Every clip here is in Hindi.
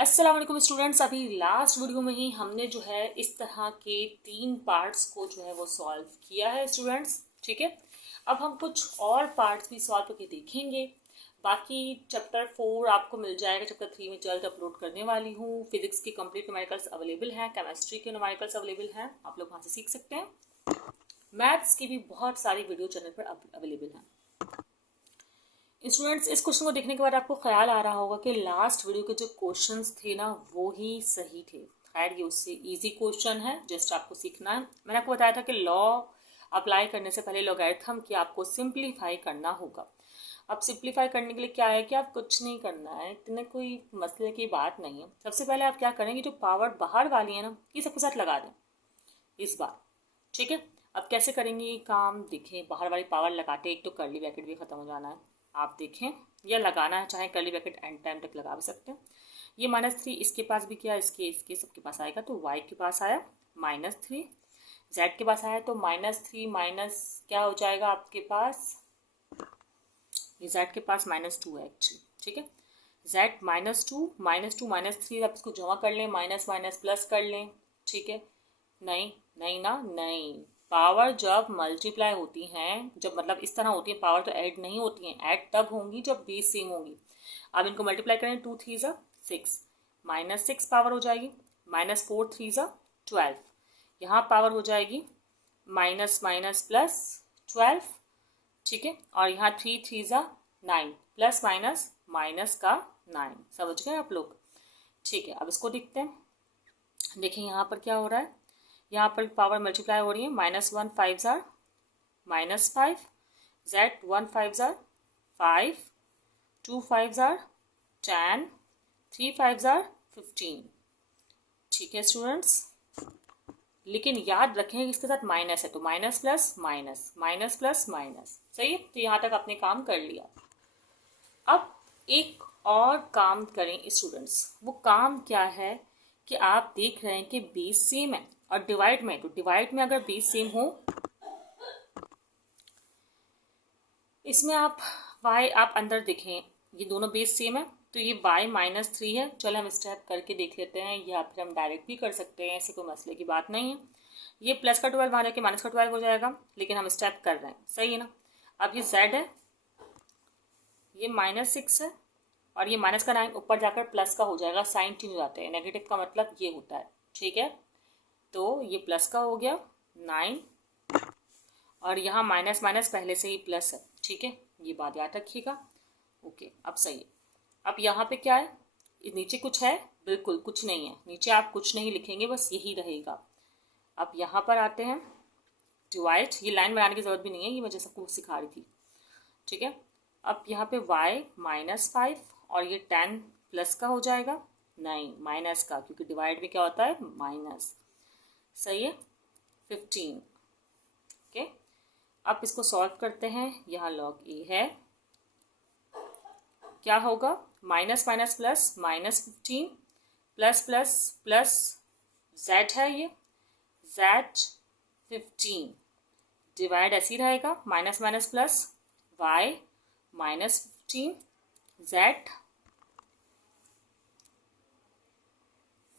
अस्सलाम वालेकुम स्टूडेंट्स। अभी लास्ट वीडियो में ही हमने जो है इस तरह के 3 पार्ट्स को जो है वो सॉल्व किया है स्टूडेंट्स। ठीक है, अब हम कुछ और पार्ट्स भी सॉल्व करके देखेंगे। बाकी चैप्टर 4 आपको मिल जाएगा, चैप्टर 3 में जल्द अपलोड करने वाली हूँ। फिजिक्स की कंप्लीट न्यूमेरिकल्स अवेलेबल हैं, केमिस्ट्री के न्यूमेरिकल्स अवेलेबल हैं, आप लोग वहाँ से सीख सकते हैं। मैथ्स की भी बहुत सारी वीडियो चैनल पर अवेलेबल हैं। स्टूडेंट्स, इस क्वेश्चन को देखने के बाद आपको ख्याल आ रहा होगा कि लास्ट वीडियो के जो क्वेश्चंस थे ना वो ही सही थे। खैर ये उससे इजी क्वेश्चन है, जस्ट आपको सीखना है। मैंने आपको बताया था कि लॉ अप्लाई करने से पहले लॉगरिथम की आपको सिंप्लीफाई करना होगा। अब सिंप्लीफाई करने के लिए क्या है कि आप कुछ नहीं करना है, इतने कोई मसले की बात नहीं है। सबसे पहले आप क्या करेंगे, जो पावर बाहर वाली है ना ये सबके साथ लगा दें इस बार। ठीक है, अब कैसे करेंगे ये काम देखें। बाहर वाली पावर लगाते एक तो कर्ली ब्रैकेट भी खत्म हो जाना है, आप देखें, या लगाना है चाहे कर्ली ब्रैकेट एंड टाइम तक लगा भी सकते हैं। ये -3 इसके पास भी किया, इसके सबके पास आएगा, तो y के पास आया -3, z के पास आया तो -3 माइनस क्या हो जाएगा आपके पास, ये z के पास -2 है एक्चुअली। ठीक है, z -2 -3, आप इसको जमा कर लें, माइनस माइनस प्लस कर लें। ठीक है, नहीं नहीं ना नहीं, पावर जब मल्टीप्लाई होती हैं, जब मतलब इस तरह होती है पावर, तो ऐड नहीं होती हैं। ऐड तब होंगी जब बेस सेम होंगी। अब इनको मल्टीप्लाई करें, 2 3 ज़ा 6, -6 पावर हो जाएगी, -4 3 ज़ा 12, यहाँ पावर हो जाएगी माइनस माइनस प्लस 12। ठीक है, और यहाँ 3 3 ज़ा 9, प्लस माइनस माइनस का 9। समझ गए आप लोग। ठीक है, अब इसको देखते हैं। देखिए यहाँ पर क्या हो रहा है, यहाँ पर पावर मल्टीप्लाई हो रही है, -1 5 ज़ार -5, z 1 5 ज़ार 5, 2 5 ज़ार 10, 3 5 ज़ार 15। ठीक है स्टूडेंट्स, लेकिन याद रखें इसके साथ माइनस है, तो minus plus minus, minus plus minus. सही है, तो यहाँ तक आपने काम कर लिया। अब एक और काम करें स्टूडेंट्स। वो काम क्या है कि आप देख रहे हैं कि बेस सेम है और डिवाइड में, तो डिवाइड में अगर बेस सेम हो, इसमें आप y आप अंदर देखें, ये दोनों बेस सेम है, तो ये y -3 है। चलो हम स्टेप करके देख लेते हैं, या फिर हम डायरेक्ट भी कर सकते हैं, ऐसे कोई मसले की बात नहीं है। ये प्लस का 12 वहाँ जाके माइनस का 12 हो जाएगा, लेकिन हम स्टेप कर रहे हैं, सही है ना। अब ये z है, ये -6 है, और ये माइनस का 9 ऊपर जाकर प्लस का हो जाएगा, साइन चेंज हो जाते हैं, नेगेटिव का मतलब ये होता है। ठीक है, तो ये प्लस का हो गया 9, और यहाँ माइनस माइनस पहले से ही प्लस है। ठीक है, ये बात याद रखिएगा। ओके, अब सही है। अब यहाँ पे क्या है, नीचे कुछ है, बिल्कुल कुछ नहीं है, नीचे आप कुछ नहीं लिखेंगे, बस यही रहेगा। अब यहाँ पर आते हैं, डिवाइड, ये लाइन बनाने की ज़रूरत भी नहीं है, ये मैं जैसा सबको सिखा रही थी। ठीक है, अब यहाँ पे y -5, और ये 10 प्लस का हो जाएगा, नहीं माइनस का, क्योंकि डिवाइड में क्या होता है माइनस। सही है, 15। ओके, अब इसको सॉल्व करते हैं। यहाँ log a है, क्या होगा, minus minus plus -15, plus plus plus z है, ये z 15, डिवाइड ऐसे ही रहेगा, minus minus plus y -15, z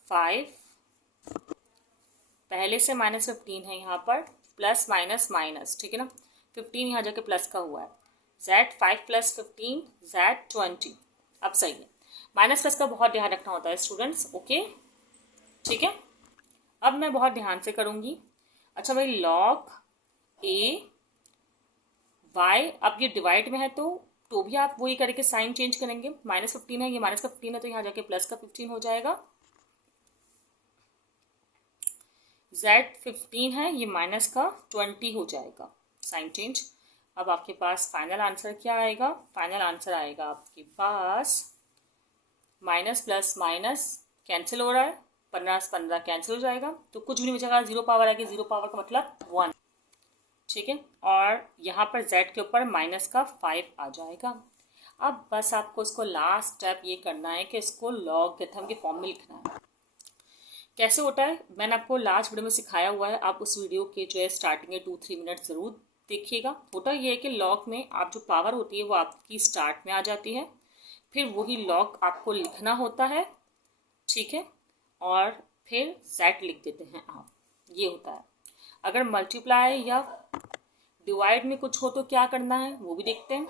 5, पहले से -15 है यहाँ पर, प्लस माइनस माइनस, ठीक है ना, 15 यहाँ जाके प्लस का हुआ है, z 5 + 15 z 20। अब सही है, माइनस प्लस का बहुत ध्यान रखना होता है स्टूडेंट्स। ओके, ठीक है, अब मैं बहुत ध्यान से करूँगी। अच्छा भाई, log a y, अब ये डिवाइड में है तो भी आप वही करके साइन चेंज करेंगे। -15 है, ये माइनस का 15 है, तो यहाँ जाके प्लस का 15 हो जाएगा। z 15 है, ये माइनस का 20 हो जाएगा, साइन चेंज। अब आपके पास फाइनल आंसर क्या आएगा, फाइनल आंसर आएगा आपके पास माइनस प्लस माइनस कैंसिल हो रहा है, 15 से 15 कैंसिल हो जाएगा, तो कुछ भी नहीं बचेगा, 0 पावर आएगी, 0 पावर का मतलब 1। ठीक है, और यहाँ पर z के ऊपर माइनस का 5 आ जाएगा। अब बस आपको इसको लास्ट स्टेप ये करना है कि इसको लॉगरिथम के फॉर्म में लिखना है। कैसे होता है मैंने आपको लास्ट वीडियो में सिखाया हुआ है, आप उस वीडियो के जो है स्टार्टिंग में 2-3 मिनट ज़रूर देखिएगा। होता ये है कि लॉग में आप जो पावर होती है वो आपकी स्टार्ट में आ जाती है, फिर वही लॉग आपको लिखना होता है, ठीक है, और फिर z लिख देते हैं आप, ये होता है। अगर मल्टीप्लाई या डिवाइड में कुछ हो तो क्या करना है वो भी देखते हैं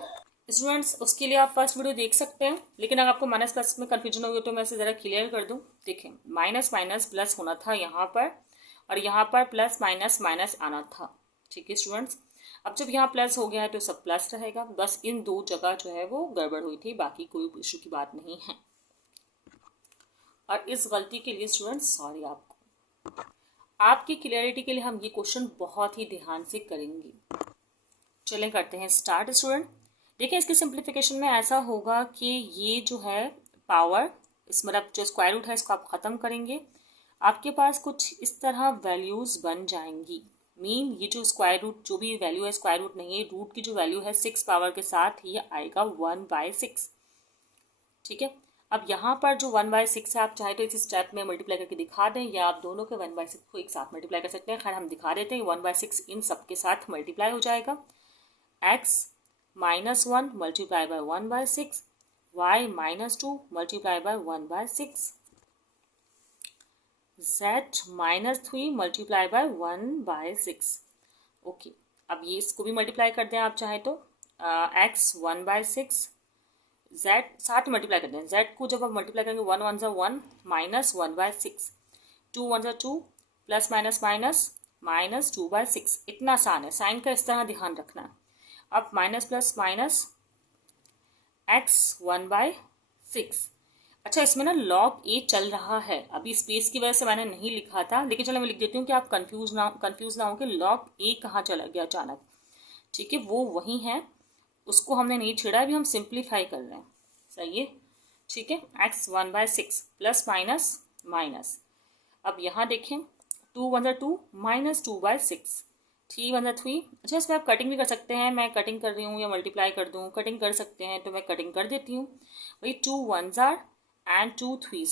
स्टूडेंट्स। उसके लिए आप फर्स्ट वीडियो देख सकते हैं, लेकिन अगर आपको माइनस प्लस में कन्फ्यूजन होगी तो मैं इसे ज़रा क्लियर कर दूं। देखें, माइनस माइनस प्लस होना था यहाँ पर, और यहाँ पर प्लस माइनस माइनस आना था। ठीक है स्टूडेंट्स, अब जब यहाँ प्लस हो गया है तो सब प्लस रहेगा, बस इन दो जगह जो है वो गड़बड़ हुई थी, बाकी कोई इशू की बात नहीं है। और इस गलती के लिए स्टूडेंट्स सॉरी आपको। आपकी क्लियरिटी के लिए हम ये क्वेश्चन बहुत ही ध्यान से करेंगे। चलें करते हैं स्टार्ट स्टूडेंट। देखिए, इसके सिंप्लीफिकेशन में ऐसा होगा कि ये जो है पावर, इस मतलब जो स्क्वायर रूट है इसको आप ख़त्म करेंगे, आपके पास कुछ इस तरह वैल्यूज़ बन जाएंगी। मीन ये जो स्क्वायर रूट जो भी वैल्यू है, स्क्वायर रूट नहीं है, रूट की जो वैल्यू है 6 पावर के साथ ये आएगा 1/6। ठीक है, अब यहाँ पर जो 1/6 है, आप चाहे तो इस स्टेप में मल्टीप्लाई करके दिखा दें, या आप दोनों के 1/6 को एक साथ मल्टीप्लाई कर सकते हैं। खैर हम दिखा देते हैं, 1/6 इन सब के साथ मल्टीप्लाई हो जाएगा। x -1 multiply by 1/6, y -2 multiply by 1/6, z -3 multiply by 1/6। Okay, अब ये इसको भी मल्टीप्लाई कर दें आप चाहे तो, x 1/6, z साथ मल्टीप्लाई कर दें, z को जब आप मल्टीप्लाई करेंगे 1 1 1 minus 1/6, 2 1 2 plus minus minus minus 2/6। इतना आसान है, साइन का इस तरह ध्यान रखना है। अब माइनस प्लस माइनस x 1/6। अच्छा, इसमें ना log a चल रहा है, अभी स्पेस की वजह से मैंने नहीं लिखा था, लेकिन चलो मैं लिख देती हूँ कि आप कंफ्यूज ना हो कि log a कहाँ चला गया अचानक। ठीक है, वो वही है, उसको हमने नहीं छेड़ा, अभी हम सिंप्लीफाई कर रहे हैं। सही है, ठीक है, x 1/6 प्लस माइनस माइनस। अब यहाँ देखें, 2 1 2 माइनस 2/6, 3 1 3। अच्छा, इसमें आप कटिंग भी कर सकते हैं, मैं कटिंग कर रही हूँ या मल्टीप्लाई कर दूँ, कटिंग कर सकते हैं तो मैं कटिंग कर देती हूँ भाई। 2 1 एंड 2 3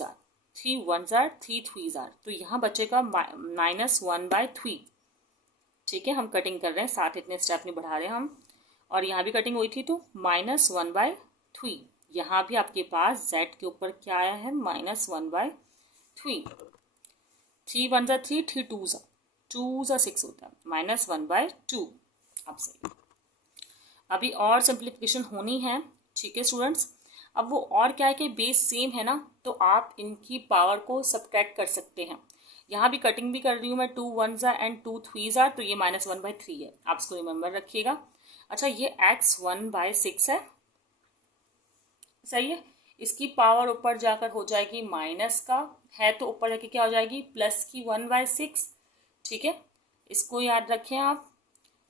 3 1 3 3 तो यहाँ बचेगा -1/3। ठीक है, हम कटिंग कर रहे हैं, साथ इतने स्टेप नहीं बढ़ा रहे हैं हम, और यहाँ भी कटिंग हुई थी तो -1/3। यहाँ भी आपके पास z के ऊपर क्या आया है, -1/3। 3 1 3, 3 2 6 होता है, -1/2। अब सही, अभी और सिंप्लीफिकेशन होनी है। ठीक है स्टूडेंट्स, अब वो और क्या है कि बेस सेम है ना, तो आप इनकी पावर को सब्ट्रैक्ट कर सकते हैं। यहाँ भी कटिंग भी कर रही हूँ मैं, 2 1 एंड 2 3 तो ये -1/3 है, आप इसको रिमेंबर रखिएगा। अच्छा, ये x 1/6 है, सही है, इसकी पावर ऊपर जाकर हो जाएगी माइनस का है, तो ऊपर जाके क्या हो जाएगी, प्लस की 1/6। ठीक है, इसको याद रखें आप।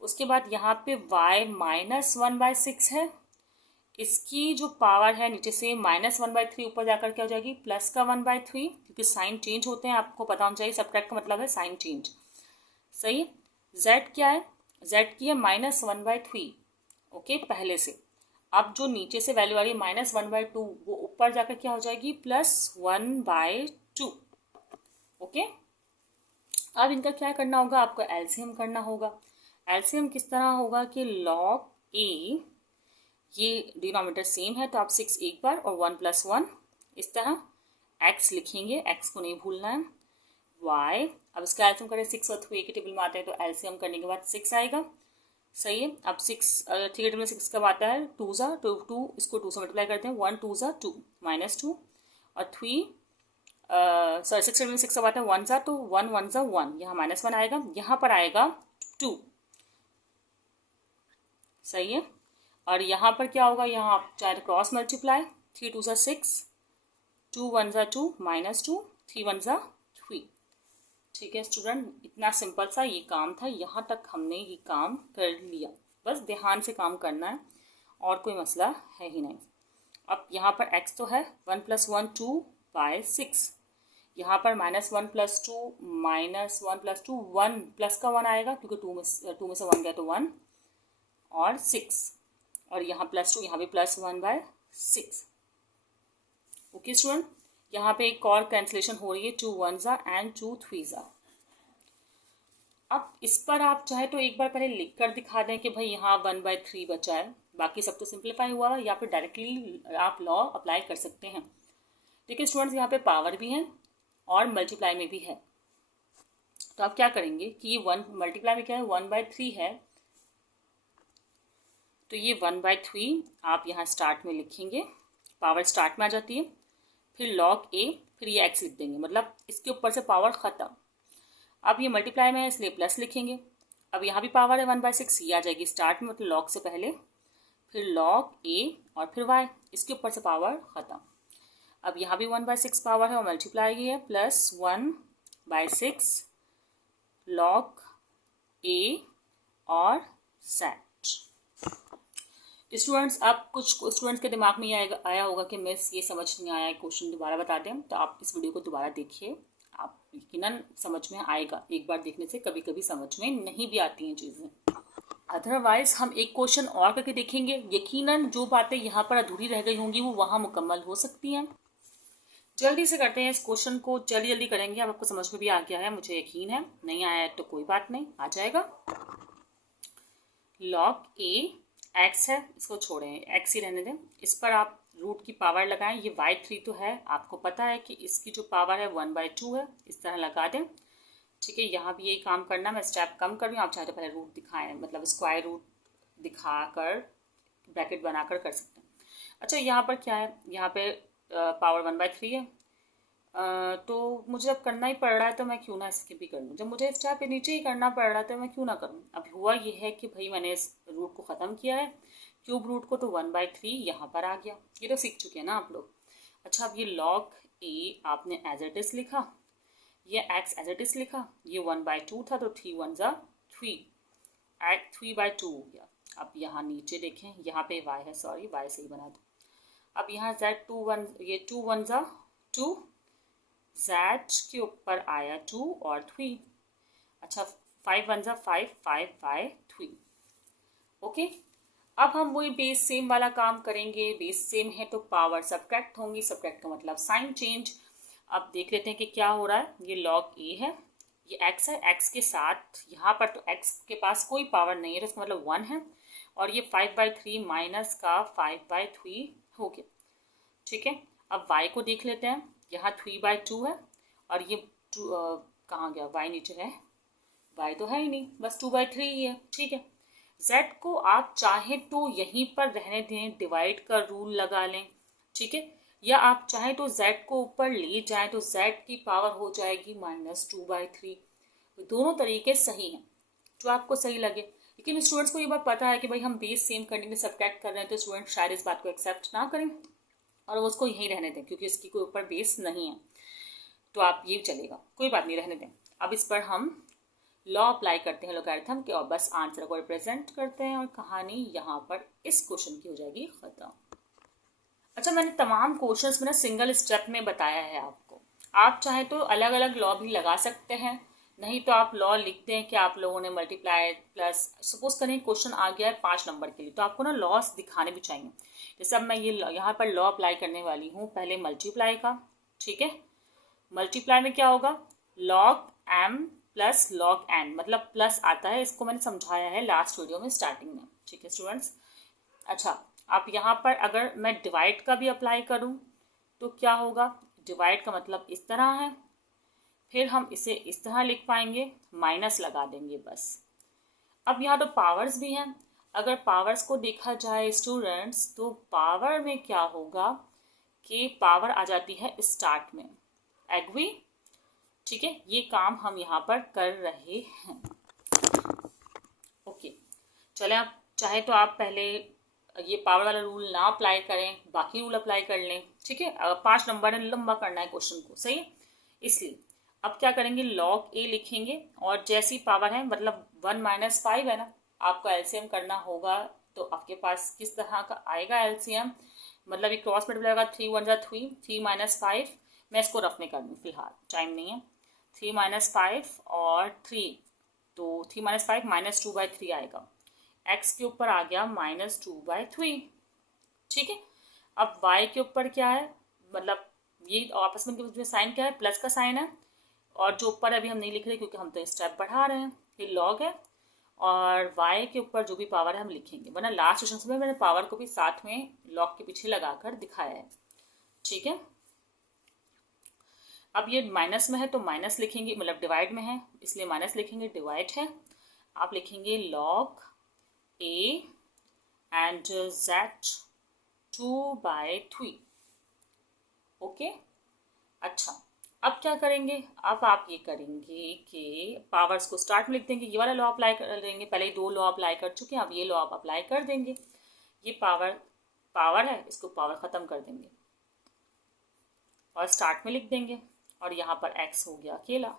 उसके बाद यहाँ पे y -1/6 है, इसकी जो पावर है नीचे से -1/3, ऊपर जाकर क्या हो जाएगी, प्लस का 1/3, क्योंकि साइन चेंज होते हैं, आपको पता होना चाहिए, सब्ट्रैक्ट का मतलब है साइन चेंज। सही, z क्या है, z की है -1/3। ओके, पहले से। अब जो नीचे से वैल्यू आ रही है -1/2, वो ऊपर जाकर क्या हो जाएगी, +1/2। ओके, अब इनका क्या करना होगा, आपको एलसीएम करना होगा। एलसीएम किस तरह होगा कि log a, ये डिनोमिनेटर सेम है तो आप 6 एक बार और 1 + 1 इस तरह, x लिखेंगे, x को नहीं भूलना है, y। अब इसका एलसीएम करें, 6 और 3 एक ही टेबल में आते हैं, तो एलसीएम करने के बाद 6 आएगा। सही है, अब 6 3 टेबल में 6 कब आता है, 2 2, इसको 2 से मल्टीप्लाई करते हैं, 1 2 2 -2, और 3 सॉरी 6 टेबल में 6 कब आता है, 1 तो 1 1 1, यहाँ -1 आएगा, यहाँ पर आएगा 2। सही है, और यहाँ पर क्या होगा, यहाँ आप चाहे तो क्रॉस मल्टीप्लाई, 3 2 6, 2 1 2 -2, 3 1 3। ठीक है स्टूडेंट, इतना सिंपल सा ये काम था, यहाँ तक हमने ये काम कर लिया, बस ध्यान से काम करना है और कोई मसला है ही नहीं। अब यहाँ पर x तो है, 1 + 1 2/6, यहाँ पर -1 + 2 -1 + 2 1 प्लस का 1 आएगा, क्योंकि 2 में से 1 गया तो 1 और 6, और यहाँ +2, यहाँ भी +1/6। ओके स्टूडेंट, यहाँ पे एक और कैंसिलेशन हो रही है, 2 1 एंड 2 3। अब इस पर आप चाहे तो एक बार पहले लिख कर दिखा दें कि भाई यहाँ 1/3 बचा है, बाकी सब तो सिंप्लीफाई हुआ है, या फिर डायरेक्टली आप लॉ अप्लाई कर सकते हैं। ठीक है स्टूडेंट्स, यहाँ पे पावर भी है और मल्टीप्लाई में भी है। तो आप क्या करेंगे कि ये 1 मल्टीप्लाई में क्या है 1/3 है, तो ये 1/3 आप यहाँ स्टार्ट में लिखेंगे, पावर स्टार्ट में आ जाती है, फिर log a, फिर ये x लिख देंगे, मतलब इसके ऊपर से पावर ख़त्म। अब ये मल्टीप्लाई में है इसलिए प्लस लिखेंगे। अब यहाँ भी पावर है 1/6, ये आ जाएगी स्टार्ट में, मतलब log से पहले, फिर log a और फिर y, इसके ऊपर से पावर ख़त्म। अब यहाँ भी 1/6 पावर है और मल्टीप्लाई की है, प्लस 1/6 log a और z। स्टूडेंट्स, अब कुछ स्टूडेंट्स के दिमाग में ये आया होगा कि मिस ये समझ नहीं आया, क्वेश्चन दोबारा बता दें, तो आप इस वीडियो को दोबारा देखिए, आप यकीनन समझ में आएगा। एक बार देखने से कभी कभी समझ में नहीं भी आती हैं चीज़ें, अदरवाइज हम एक क्वेश्चन और करके देखेंगे, यकीनन जो बातें यहाँ पर अधूरी रह गई होंगी वो वहाँ मुकम्मल हो सकती हैं। जल्दी से करते हैं इस क्वेश्चन को, जल्दी जल्दी करेंगे। अब आपको समझ में भी आ गया है, मुझे यकीन है। नहीं आया है तो कोई बात नहीं, आ जाएगा। log a x है, इसको छोड़ें, x ही रहने दें। इस पर आप रूट की पावर लगाएं, ये y3 तो है, आपको पता है कि इसकी जो पावर है 1/2 है, इस तरह लगा दें। ठीक है, यहाँ भी यही काम करना, मैं स्टेप कम कर रही हूँ, आप चाहे तो पहले रूट दिखाएं, मतलब स्क्वायर रूट दिखाकर ब्रैकेट बनाकर कर सकते हैं। अच्छा, यहाँ पर क्या है, यहाँ पे पावर 1/3 है, तो मुझे अब करना ही पड़ रहा है तो मैं क्यों ना इसके भी कर लूँ। जब मुझे स्टेप के नीचे ही करना पड़ रहा है तो मैं क्यों ना करूँ। अब हुआ ये है कि भाई मैंने इस रूट को ख़त्म किया है, क्यूब रूट को, तो 1/3 यहाँ पर आ गया। ये तो सीख चुके हैं ना आप लोग। अच्छा, अब ये log a आपने एज इट इज़ लिखा, ये x एज इट इज़ लिखा, ये 1/2 था तो 3 1 जा 3, 3/2 हो गया। अब यहाँ नीचे देखें, यहाँ पे y है, सॉरी y से ही बना दो। अब यहाँ z 2 1, ये 2 1 जा 2, z के ऊपर आया 2 और 3। अच्छा, 5 1 जा 5, 5/3। ओके, अब हम वही बेस सेम वाला काम करेंगे। बेस सेम है तो पावर सब्ट्रैक्ट होंगी, सब्ट्रैक्ट का मतलब साइन चेंज। अब देख लेते हैं कि क्या हो रहा है। ये log a है, ये x है, x के साथ यहाँ पर तो x के पास कोई पावर नहीं है तो इसका मतलब 1 है, और ये 5/3 माइनस का 5/3 हो गया। ठीक है, अब y को देख लेते हैं, यहाँ 3/2 है और ये 2 कहाँ गया, y नीचे है, y तो है ही नहीं, बस 2/3 ही है। ठीक है, z को आप चाहे तो यहीं पर रहने दें, डिवाइड का रूल लगा लें। ठीक है, या आप चाहे तो z को ऊपर ले जाएं तो z की पावर हो जाएगी -2/3। दोनों तरीके सही हैं, जो आपको सही लगे। लेकिन स्टूडेंट्स को ये बात पता है कि भाई हम बेस सेम करने में सब्ट्रैक्ट कर रहे हैं, तो स्टूडेंट शायद इस बात को एक्सेप्ट ना करें और उसको यहीं रहने दें, क्योंकि इसकी कोई ऊपर बेस नहीं है। तो आप ये चलेगा, कोई बात नहीं, रहने दें। अब इस पर हम लॉ अप्लाई करते हैं लोगैरिथम के, और बस आंसर को रिप्रेजेंट करते हैं और कहानी यहाँ पर इस क्वेश्चन की हो जाएगी ख़त्म। अच्छा, मैंने तमाम क्वेश्चंस में ना सिंगल स्टेप में बताया है आपको। आप चाहे तो अलग अलग लॉ भी लगा सकते हैं, नहीं तो आप लॉ लिख दें कि आप लोगों ने मल्टीप्लाई प्लस, सपोज करें क्वेश्चन आ गया है 5 नंबर के लिए, तो आपको ना लॉस दिखाने भी चाहिए। जैसे अब मैं ये यहाँ पर लॉ अप्लाई करने वाली हूँ, पहले मल्टीप्लाई का। ठीक है, मल्टीप्लाई में क्या होगा, log m plus log n, मतलब प्लस आता है, इसको मैंने समझाया है लास्ट वीडियो में स्टार्टिंग में। ठीक है स्टूडेंट्स, अच्छा अब यहाँ पर अगर मैं डिवाइड का भी अप्लाई करूँ तो क्या होगा, डिवाइड का मतलब इस तरह है, फिर हम इसे इस तरह लिख पाएंगे, माइनस लगा देंगे बस। अब यहाँ तो पावर्स भी हैं, अगर पावर्स को देखा जाए स्टूडेंट्स तो पावर में क्या होगा कि पावर आ जाती है स्टार्ट में, एग्री। ठीक है, ये काम हम यहाँ पर कर रहे हैं। ओके, चले, आप चाहे तो आप पहले ये पावर वाला रूल ना अप्लाई करें, बाकी रूल अप्लाई कर लें। ठीक है, 5 नंबर है, लंबा करना है क्वेश्चन को, सही है, इसलिए अब क्या करेंगे, log a लिखेंगे और जैसी पावर है, मतलब 1 - 5 है ना, आपको एलसीएम करना होगा, तो आपके पास किस तरह का आएगा एलसीएम, मतलब ये क्रॉस मल्टीप्लाई होगा, 3 1 जा 3, 3 - 5, मैं इसको रफ में कर दूँ फिलहाल, टाइम नहीं है। 3 - 5 और 3, तो 3 - 5 -2/3 आएगा, x के ऊपर आ गया -2/3। ठीक है, अब y के ऊपर क्या है, मतलब ये आपस में इनके साइन क्या है, प्लस का साइन है, और जो ऊपर अभी हम नहीं लिख रहे क्योंकि हम तो स्टेप बढ़ा रहे हैं, ये लॉग है, और y के ऊपर जो भी पावर है हम लिखेंगे, वरना लास्ट क्वेश्चन में मैंने पावर को भी साथ में लॉग के पीछे लगाकर दिखाया है। ठीक है, अब ये माइनस में है तो माइनस लिखेंगे, मतलब डिवाइड में है इसलिए माइनस लिखेंगे, डिवाइड है। आप लिखेंगे log a and z 2/3। Okay, अच्छा अब क्या करेंगे, अब आप ये करेंगे कि पावर्स को स्टार्ट में लिख देंगे, ये वाला लॉ अप्लाई कर देंगे, पहले ही 2 लॉ अप्लाई कर चुके हैं, अब ये लॉ आप अप्लाई कर देंगे। ये पावर है, इसको पावर ख़त्म कर देंगे और स्टार्ट में लिख देंगे, और यहाँ पर x हो गया अकेला,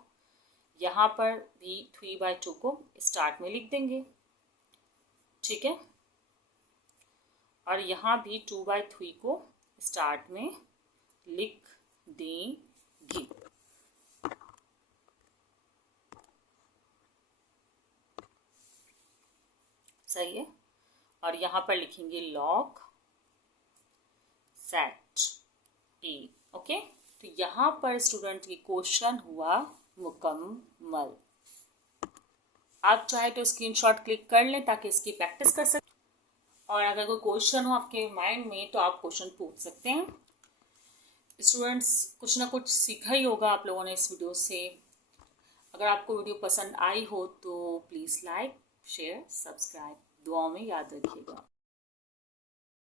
यहाँ पर भी 3/2 को स्टार्ट में लिख देंगे, ठीक है, और यहाँ भी 2/3 को स्टार्ट में लिख देंगे। सही है, और यहाँ पर लिखेंगे log z a। ओके, तो यहाँ पर स्टूडेंट की क्वेश्चन हुआ मुकम्मल। आप चाहे तो स्क्रीनशॉट क्लिक कर लें ताकि इसकी प्रैक्टिस कर सकें, और अगर कोई क्वेश्चन हो आपके माइंड में तो आप क्वेश्चन पूछ सकते हैं। स्टूडेंट्स, कुछ ना कुछ सीखा ही होगा आप लोगों ने इस वीडियो से। अगर आपको वीडियो पसंद आई हो तो प्लीज़ लाइक, शेयर, सब्सक्राइब, दुआओं में याद रखिएगा।